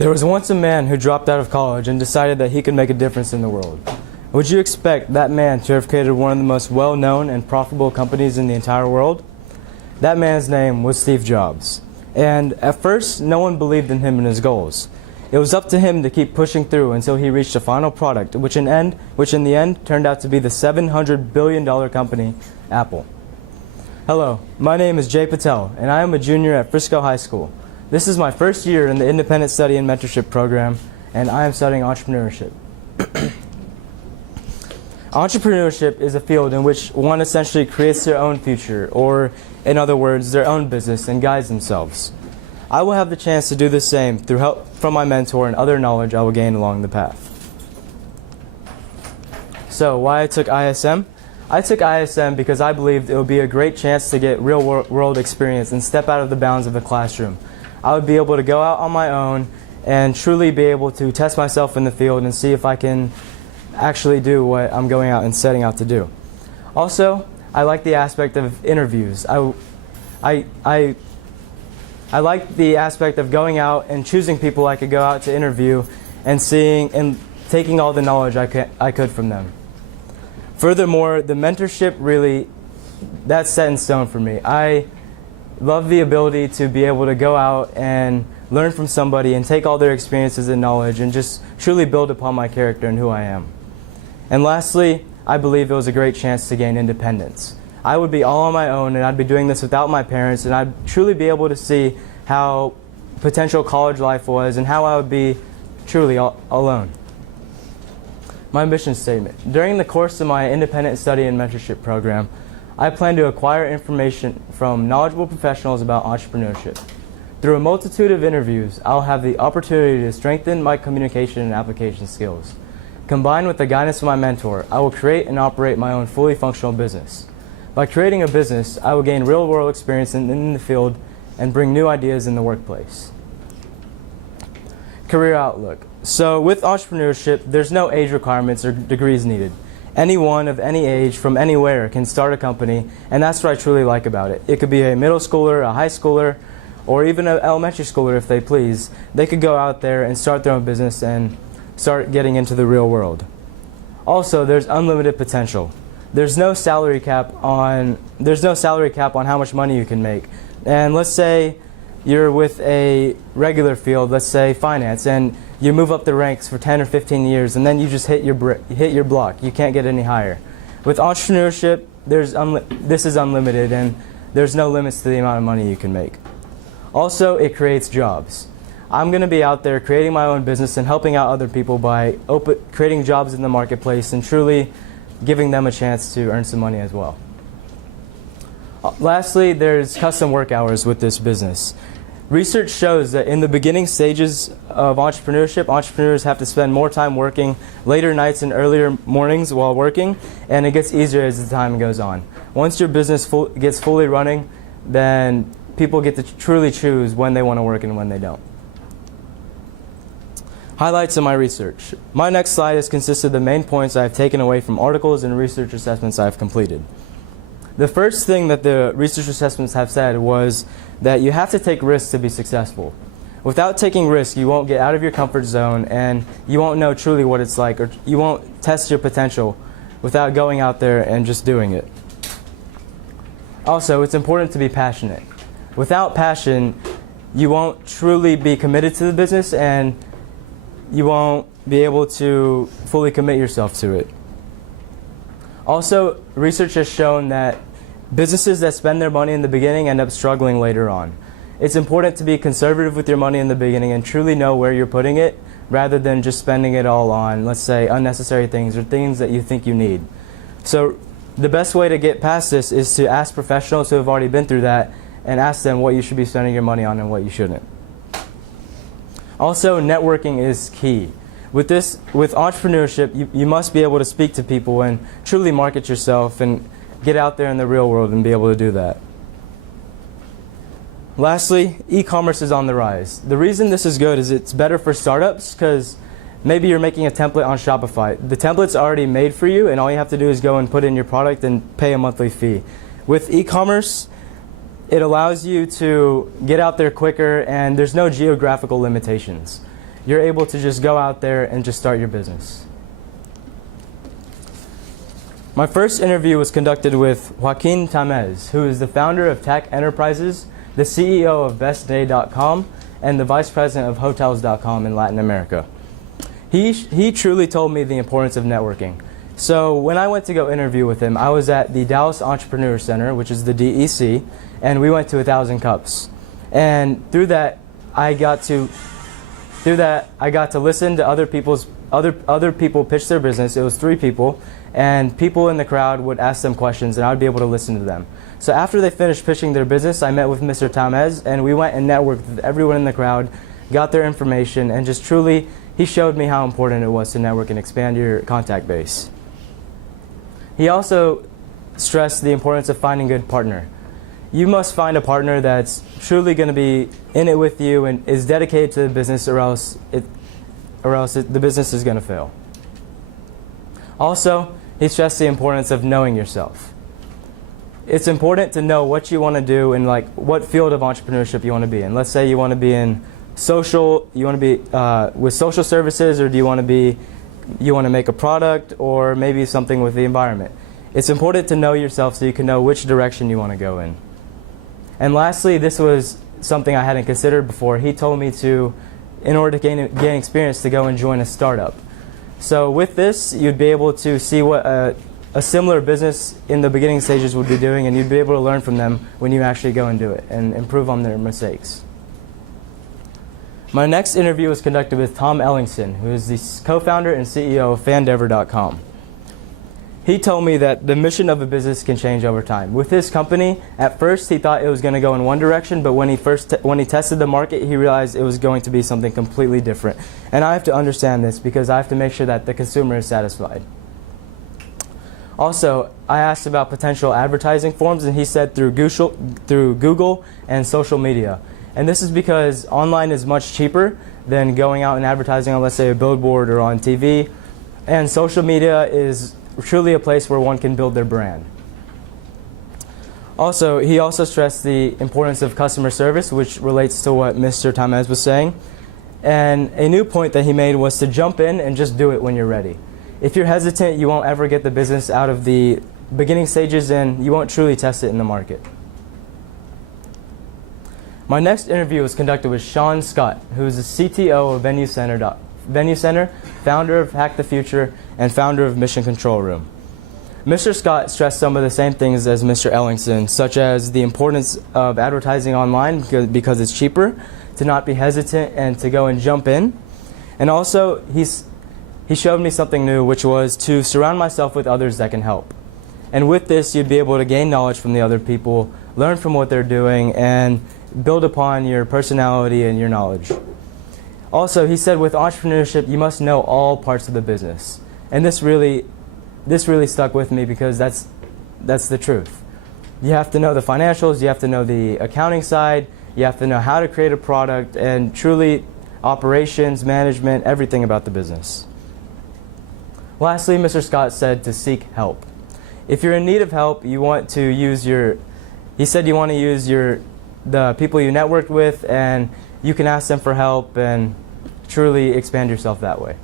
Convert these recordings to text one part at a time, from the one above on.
There was once a man who dropped out of college and decided that he could make a difference in the world. Would you expect that man to have created one of the most well-known and profitable companies in the entire world? That man's name was Steve Jobs. And at first, no one believed in him and his goals. It was up to him to keep pushing through until he reached a final product, which in the end turned out to be the $700 billion company, Apple. Hello, my name is Jay Patel, and I am a junior at Frisco High School. This is my first year in the Independent Study and Mentorship program, and I am studying entrepreneurship. Entrepreneurship is a field in which one essentially creates their own future, or in other words, their own business, and guides themselves. I will have the chance to do the same through help from my mentor and other knowledge I will gain along the path. So, why I took ISM? I took ISM because I believed it would be a great chance to get real-world experience and step out of the bounds of the classroom. I would be able to go out on my own and truly be able to test myself in the field and see if I can actually do what I'm going out and setting out to do. Also, I like the aspect of interviews. I like the aspect of going out and choosing people I could go out to interview and seeing and taking all the knowledge I could from them. Furthermore, the mentorship that's set in stone for me. I love the ability to be able to go out and learn from somebody and take all their experiences and knowledge and just truly build upon my character and who I am. And lastly, I believe it was a great chance to gain independence. I would be all on my own, and I'd be doing this without my parents, and I'd truly be able to see how potential college life was and how I would be truly alone. My mission statement. During the course of my Independent Study and Mentorship program, I plan to acquire information from knowledgeable professionals about entrepreneurship. Through a multitude of interviews, I'll have the opportunity to strengthen my communication and application skills. Combined with the guidance of my mentor, I will create and operate my own fully functional business. By creating a business, I will gain real-world experience in the field and bring new ideas in the workplace. Career outlook. So with entrepreneurship, there's no age requirements or degrees needed. Anyone of any age from anywhere can start a company, and that's what I truly like about it. It could be a middle schooler, a high schooler, or even an elementary schooler if they please. They could go out there and start their own business and start getting into the real world. Also, there's unlimited potential. There's no salary cap on how much money you can make. And let's say you're with a regular field, let's say finance, and you move up the ranks for 10 or 15 years, and then you just hit your block. You can't get any higher. With entrepreneurship, this is unlimited, and there's no limits to the amount of money you can make. Also, it creates jobs. I'm going to be out there creating my own business and helping out other people by creating jobs in the marketplace and truly giving them a chance to earn some money as well. Lastly, there's custom work hours with this business. Research shows that in the beginning stages of entrepreneurship, entrepreneurs have to spend more time working later nights and earlier mornings while working, and it gets easier as the time goes on. Once your business gets fully running, then people get to truly choose when they want to work and when they don't. Highlights of my research. My next slide has consisted of the main points I have taken away from articles and research assessments I have completed. The first thing that the research assessments have said was that you have to take risks to be successful. Without taking risks, you won't get out of your comfort zone, and you won't know truly what it's like, or you won't test your potential without going out there and just doing it. Also, it's important to be passionate. Without passion, you won't truly be committed to the business, and you won't be able to fully commit yourself to it. Also, research has shown that businesses that spend their money in the beginning end up struggling later on. It's important to be conservative with your money in the beginning and truly know where you're putting it rather than just spending it all on, let's say, unnecessary things or things that you think you need. So the best way to get past this is to ask professionals who have already been through that and ask them what you should be spending your money on and what you shouldn't. Also, networking is key. With entrepreneurship, you must be able to speak to people and truly market yourself and get out there in the real world and be able to do that. Lastly, e-commerce is on the rise. The reason this is good is it's better for startups because maybe you're making a template on Shopify. The template's already made for you, and all you have to do is go and put in your product and pay a monthly fee. With e-commerce, it allows you to get out there quicker, and there's no geographical limitations. you're able to just go out there and just start your business. My first interview was conducted with Joaquin Tamez, who is the founder of Tech Enterprises, the CEO of BestDay.com, and the vice president of Hotels.com in Latin America. He truly told me the importance of networking. So when I went to go interview with him, I was at the Dallas Entrepreneur Center, which is the DEC, and we went to 1,000 Cups. And through that, I got to listen to other people pitch their business. It was 3 people, and people in the crowd would ask them questions, and I would be able to listen to them. So after they finished pitching their business, I met with Mr. Tamez, and we went and networked with everyone in the crowd, got their information, and just truly, he showed me how important it was to network and expand your contact base. He also stressed the importance of finding a good partner. You must find a partner that's truly going to be in it with you and is dedicated to the business, or else the business is going to fail. Also, he stressed the importance of knowing yourself. It's important to know what you want to do and like what field of entrepreneurship you want to be in. Let's say you want to be in social, you want to be with social services, or do you want to make a product, or maybe something with the environment. It's important to know yourself so you can know which direction you want to go in. And lastly, this was something I hadn't considered before. He told me to, in order to gain experience, to go and join a startup. So with this, you'd be able to see what a similar business in the beginning stages would be doing, and you'd be able to learn from them when you actually go and do it and improve on their mistakes. My next interview was conducted with Tom Ellingson, who is the co-founder and CEO of Fandever.com. He told me that the mission of a business can change over time. With his company, at first he thought it was going to go in one direction, but when he tested the market, he realized it was going to be something completely different. And I have to understand this because I have to make sure that the consumer is satisfied. Also, I asked about potential advertising forms, and he said through Google and social media. And this is because online is much cheaper than going out and advertising on, let's say, a billboard or on TV. And social media is truly a place where one can build their brand. Also, he also stressed the importance of customer service, which relates to what Mr. Tamez was saying. And a new point that he made was to jump in and just do it when you're ready. If you're hesitant, you won't ever get the business out of the beginning stages, and you won't truly test it in the market. My next interview was conducted with Sean Scott, who is the CTO of Venue Center, founder of Hack the Future, and founder of Mission Control Room. Mr. Scott stressed some of the same things as Mr. Ellingson, such as the importance of advertising online because it's cheaper, to not be hesitant and to go and jump in. And also, he showed me something new, which was to surround myself with others that can help. And with this, you'd be able to gain knowledge from the other people, learn from what they're doing, and build upon your personality and your knowledge. Also, he said with entrepreneurship, you must know all parts of the business. And this really stuck with me because that's the truth. You have to know the financials, you have to know the accounting side, you have to know how to create a product, and truly operations, management, everything about the business. Lastly, Mr. Scott said to seek help. If you're in need of help, you want to use the people you networked with, and you can ask them for help and truly expand yourself that way.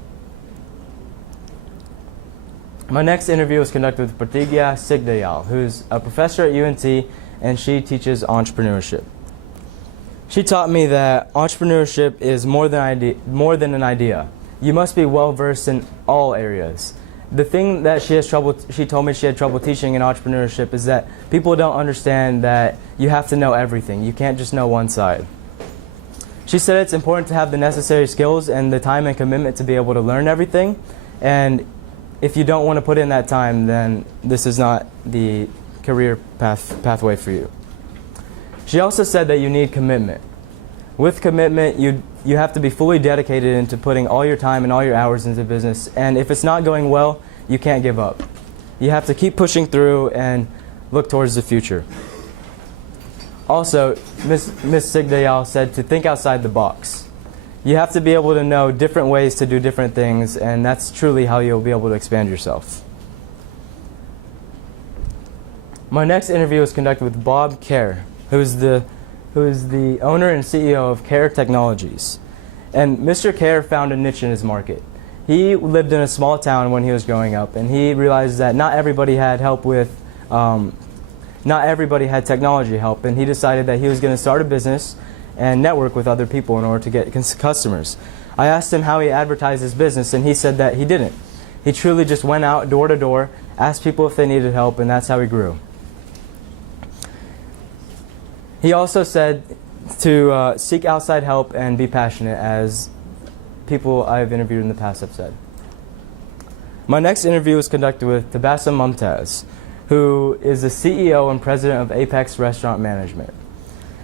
My next interview was conducted with Pratigya Sigdayal, who's a professor at UNT, and she teaches entrepreneurship. She taught me that entrepreneurship is more than an idea. You must be well versed in all areas. The thing that she told me she had trouble teaching in entrepreneurship is that people don't understand that you have to know everything. You can't just know one side. She said it's important to have the necessary skills and the time and commitment to be able to learn everything. And if you don't want to put in that time, then this is not the career pathway for you. She also said that you need commitment. With commitment, you have to be fully dedicated into putting all your time and all your hours into business. And if it's not going well, you can't give up. You have to keep pushing through and look towards the future. Also, Ms. Sigdayal said to think outside the box. You have to be able to know different ways to do different things, and that's truly how you'll be able to expand yourself. My next interview was conducted with Bob Kerr, who is the owner and CEO of Kerr Technologies. And Mr. Care found a niche in his market. He lived in a small town when he was growing up, and he realized that not everybody had help with, not everybody had technology help, and he decided that he was going to start a business and network with other people in order to get customers. I asked him how he advertised his business, and he said that he didn't. He truly just went out door to door, asked people if they needed help, and that's how he grew. He also said to seek outside help and be passionate, as people I've interviewed in the past have said. My next interview was conducted with Tabassum Mumtaz, who is the CEO and president of Apex Restaurant Management.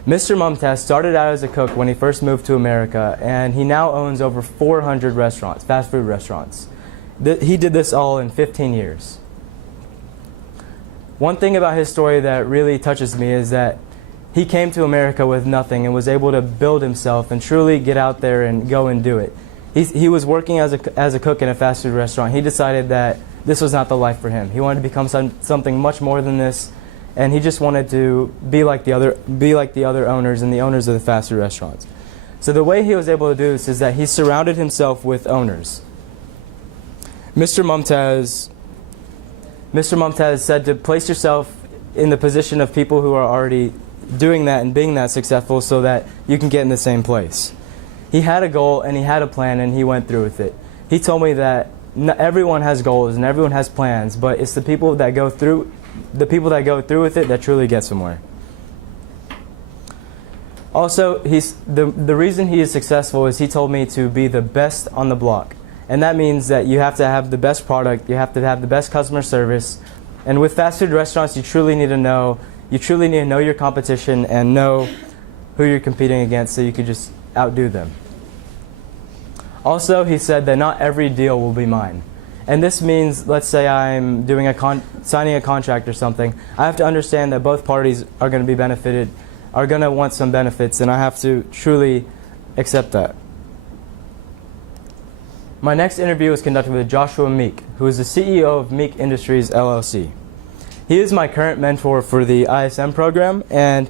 Mr. Mumtaz started out as a cook when he first moved to America, and he now owns over 400 restaurants, fast food restaurants. He did this all in 15 years. One thing about his story that really touches me is that he came to America with nothing and was able to build himself and truly get out there and go and do it. He was working as a cook in a fast food restaurant. He decided that this was not the life for him. He wanted to become something much more than this, and he just wanted to be like the other owners and the owners of the fast food restaurants. So the way he was able to do this is that he surrounded himself with owners. Mr. Mumtaz said to place yourself in the position of people who are already doing that and being that successful so that you can get in the same place. He had a goal and he had a plan and he went through with it. He told me that everyone has goals and everyone has plans, but it's the people that go through with it that truly get somewhere. Also, the reason he is successful is he told me to be the best on the block. And that means that you have to have the best product, you have to have the best customer service. And with fast food restaurants, you truly need to know your competition and know who you're competing against so you can just outdo them. Also, he said that not every deal will be mine. And this means, let's say I'm doing signing a contract or something, I have to understand that both parties are going to be benefited, are going to want some benefits, and I have to truly accept that. My next interview was conducted with Joshua Meek, who is the CEO of Meek Industries, LLC. He is my current mentor for the ISM program, and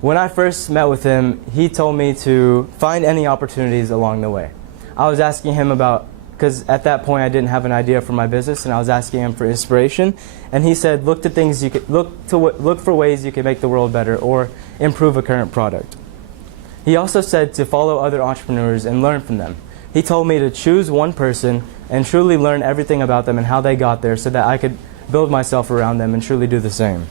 when I first met with him, he told me to find any opportunities along the way. I was asking him about, because at that point I didn't have an idea for my business, and I was asking him for inspiration, and he said, look for ways you can make the world better or improve a current product. He also said to follow other entrepreneurs and learn from them. He told me to choose one person and truly learn everything about them and how they got there so that I could build myself around them and truly do the same.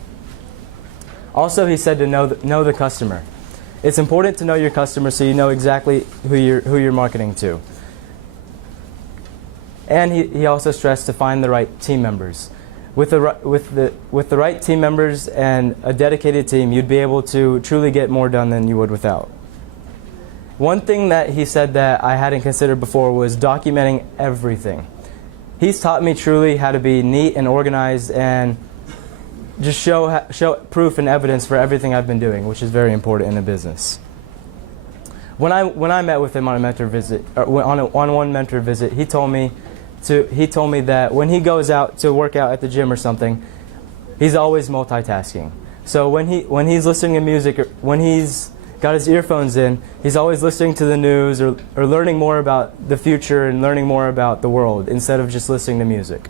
Also, he said to know the customer. It's important to know your customer so you know exactly who you're marketing to. And he also stressed to find the right team members. With the right team members and a dedicated team, you'd be able to truly get more done than you would without. One thing that he said that I hadn't considered before was documenting everything. He's taught me truly how to be neat and organized and just show proof and evidence for everything I've been doing, which is very important in a business. When I met with him on a mentor visit, or on one mentor visit, he told me that when he goes out to work out at the gym or something, he's always multitasking. So when he's listening to music, or when he's got his earphones in, he's always listening to the news or learning more about the future and learning more about the world instead of just listening to music.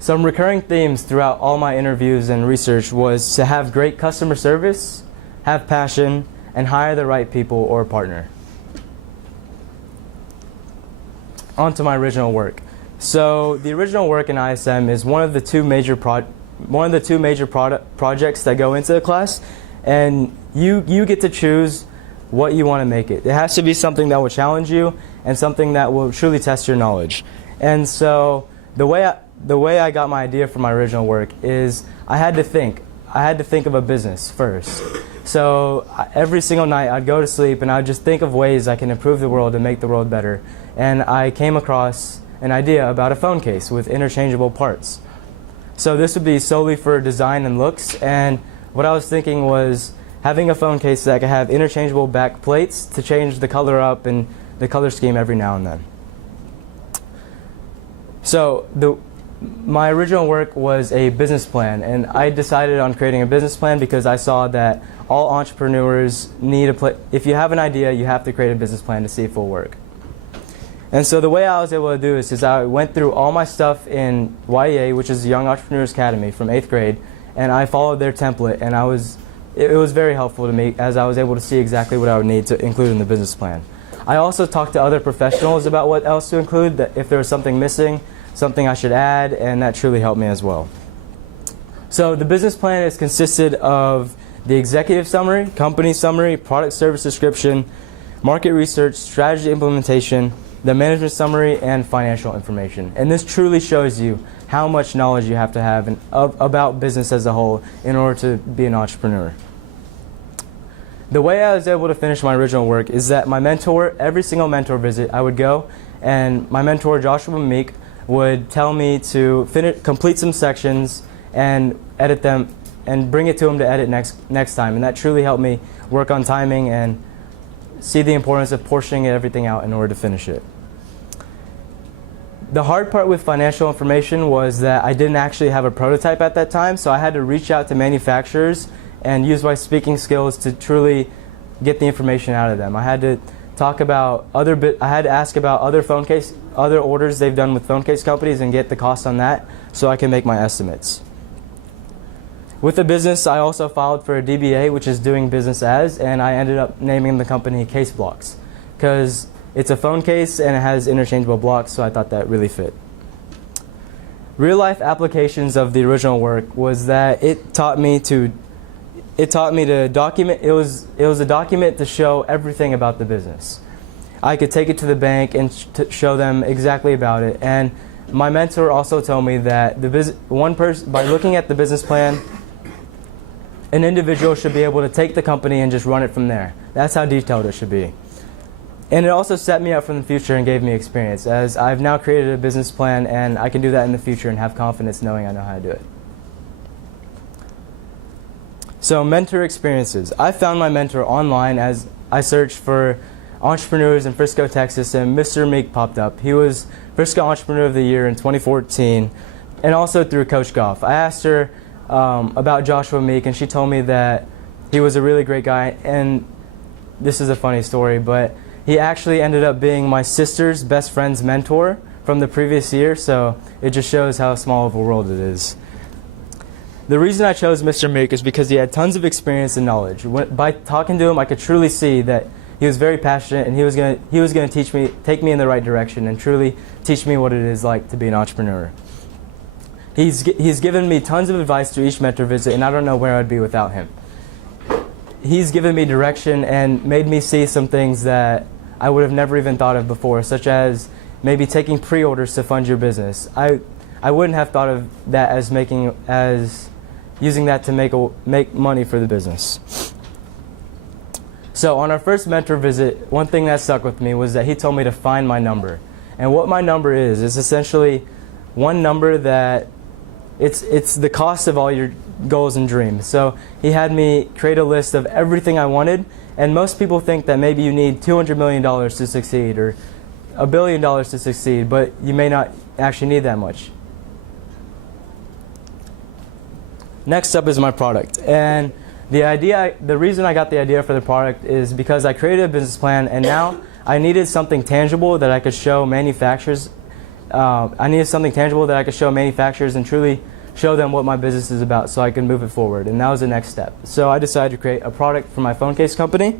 Some recurring themes throughout all my interviews and research was to have great customer service, have passion, and hire the right people or partner. On to my original work. So the original work in ISM is one of the two major projects that go into the class, and you get to choose what you want to make it. It has to be something that will challenge you and something that will truly test your knowledge. And so the way I got my idea for my original work is I had to think of a business first. So every single night I'd go to sleep and I'd just think of ways I can improve the world and make the world better. And I came across an idea about a phone case with interchangeable parts. So this would be solely for design and looks, and what I was thinking was having a phone case that could have interchangeable back plates to change the color up and the color scheme every now and then. So My original work was a business plan, and I decided on creating a business plan because I saw that all entrepreneurs need if you have an idea, you have to create a business plan to see if it will work. And so the way I was able to do this is I went through all my stuff in YEA, which is the Young Entrepreneurs Academy from 8th grade, and I followed their template, and it was very helpful to me as I was able to see exactly what I would need to include in the business plan. I also talked to other professionals about what else to include, that if there was something missing, something I should add, and that truly helped me as well. So the business plan is consisted of the executive summary, company summary, product service description, market research, strategy implementation, the management summary, and financial information. And this truly shows you how much knowledge you have to have about business as a whole in order to be an entrepreneur. The way I was able to finish my original work is that my mentor, every single mentor visit, I would go, and my mentor, Joshua Meek, would tell me to complete some sections and edit them and bring it to him to edit next time. And that truly helped me work on timing and see the importance of portioning everything out in order to finish it. The hard part with financial information was that I didn't actually have a prototype at that time, so I had to reach out to manufacturers and use my speaking skills to truly get the information out of them. I had to talk about I had to ask about other orders they've done with phone case companies and get the cost on that so I can make my estimates. With the business, I also filed for a DBA, which is doing business as, and I ended up naming the company Case Blocks because it's a phone case and it has interchangeable blocks, so I thought that really fit. Real life applications of the original work was that it taught me to document. It was a document to show everything about the business. I could take it to the bank and show them exactly about it. And my mentor also told me that by looking at the business plan, an individual should be able to take the company and just run it from there. That's how detailed it should be. And it also set me up for the future and gave me experience, as I've now created a business plan and I can do that in the future and have confidence knowing I know how to do it. So, mentor experiences. I found my mentor online as I searched for entrepreneurs in Frisco, Texas, and Mr. Meek popped up. He was Frisco Entrepreneur of the Year in 2014, and also through Coach Goff. I asked her about Joshua Meek, and she told me that he was a really great guy, and this is a funny story, but he actually ended up being my sister's best friend's mentor from the previous year, so it just shows how small of a world it is. The reason I chose Mr. Meek is because he had tons of experience and knowledge. By talking to him, I could truly see that he was very passionate, and he was going to take me in the right direction and truly teach me what it is like to be an entrepreneur. He's given me tons of advice through each mentor visit, and I don't know where I'd be without him. He's given me direction and made me see some things that I would have never even thought of before, such as maybe taking pre-orders to fund your business. I wouldn't have thought of that as using that to make money for the business. So on our first mentor visit, one thing that stuck with me was that he told me to find my number. And what my number is essentially one number that it's the cost of all your goals and dreams. So he had me create a list of everything I wanted, and most people think that maybe you need $200 million to succeed or $1 billion to succeed, but you may not actually need that much. Next up is my product, and the reason I got the idea for the product is because I created a business plan, and now I needed something tangible that I could show manufacturers. And truly show them what my business is about so I can move it forward, and that was the next step. So I decided to create a product for my phone case company,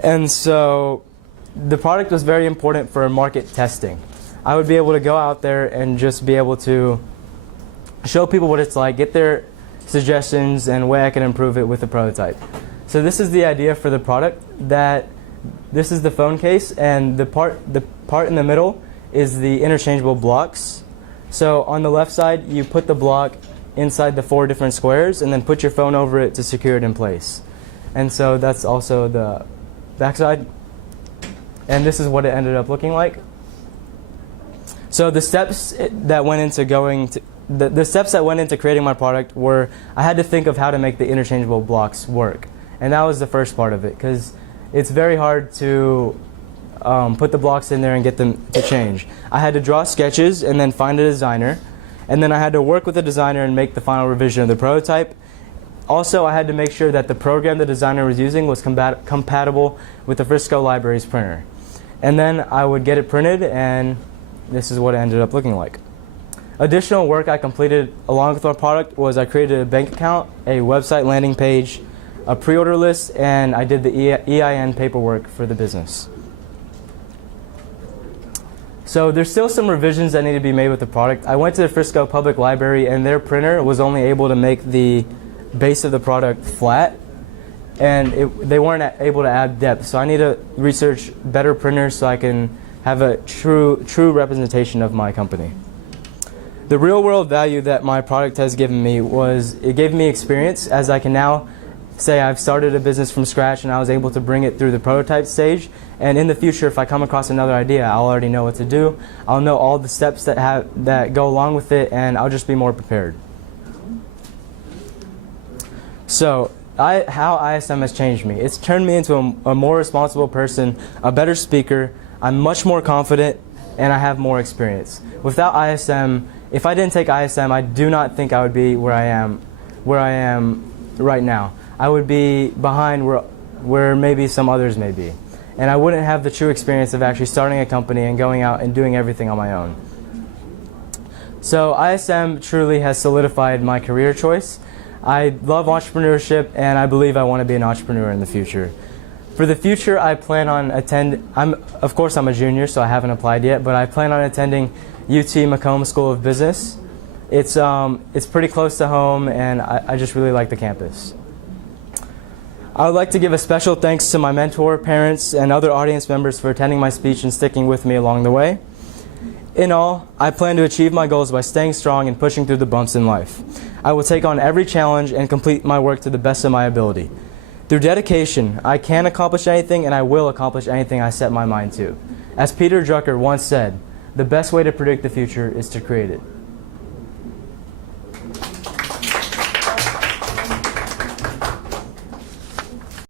and so the product was very important for market testing. I would be able to go out there and just be able to show people what it's like, get their suggestions, and way I can improve it with the prototype. So this is the idea for the product. This is the phone case, and the part in the middle is the interchangeable blocks. So on the left side, you put the block inside the 4 different squares and then put your phone over it to secure it in place. And so that's also the backside. And this is what it ended up looking like. So the steps that went into creating my product were, I had to think of how to make the interchangeable blocks work. And that was the first part of it, because it's very hard to put the blocks in there and get them to change. I had to draw sketches and then find a designer, and then I had to work with the designer and make the final revision of the prototype. Also, I had to make sure that the program the designer was using was compatible with the Frisco Library's printer. And then I would get it printed, and this is what it ended up looking like. Additional work I completed along with my product was I created a bank account, a website landing page, a pre-order list, and I did the EIN paperwork for the business. So there's still some revisions that need to be made with the product. I went to the Frisco Public Library, and their printer was only able to make the base of the product flat, and they weren't able to add depth. So I need to research better printers so I can have a true representation of my company. The real world value that my product has given me was it gave me experience, as I can now say I've started a business from scratch and I was able to bring it through the prototype stage. And in the future, if I come across another idea, I'll already know what to do. I'll know all the steps that go along with it, and I'll just be more prepared. So how ISM has changed me. It's turned me into a more responsible person, a better speaker. I'm much more confident, and I have more experience. Without ISM, if I didn't take ISM, I do not think I would be where I am right now. I would be behind where maybe some others may be. And I wouldn't have the true experience of actually starting a company and going out and doing everything on my own. So ISM truly has solidified my career choice. I love entrepreneurship, and I believe I want to be an entrepreneur in the future. For the future, I plan on of course I'm a junior, so I haven't applied yet, but I plan on attending UT Macomb School of Business. It's pretty close to home, and I just really like the campus. I would like to give a special thanks to my mentor, parents, and other audience members for attending my speech and sticking with me along the way. In all, I plan to achieve my goals by staying strong and pushing through the bumps in life. I will take on every challenge and complete my work to the best of my ability. Through dedication, I can accomplish anything, and I will accomplish anything I set my mind to. As Peter Drucker once said, the best way to predict the future is to create it.